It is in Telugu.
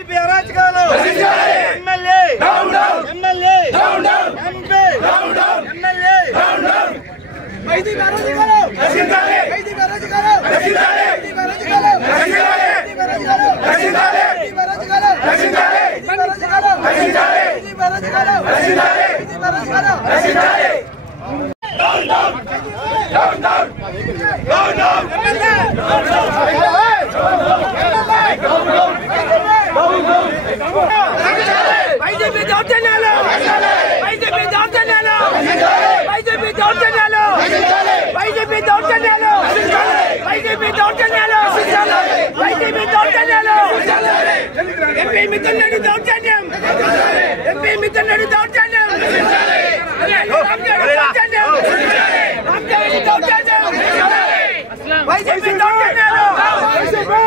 అరాచకాలు MLA MLA MP MLA YCP అరాచకాలు వైసీపీ అరాచకాలు వైసీపీ అరాచకాలు వైసీపీ అరాచకాలు వైసీపీ అరాచకాలు వైసీపీ అరాచకాలు వైసీపీ అరాచకాలు వైసీపీ అరాచకాలు YCP down down down down down down MLA YCP దౌర్జన్యాలు వైసీపీ దౌర్జన్యాలు వైసీపీ దౌర్జన్యాలు వైసీపీ దౌర్జన్యాలు వైసీపీ దౌర్జన్యాలు వైసీపీ దౌర్జన్యాలు ఎంపీ మిథున్ రెడ్డి దౌర్జన్యం ఎంపీ మిథున్ రెడ్డి దౌర్జన్యం వైసీపీ దౌర్జన్యాలు వైసీపీ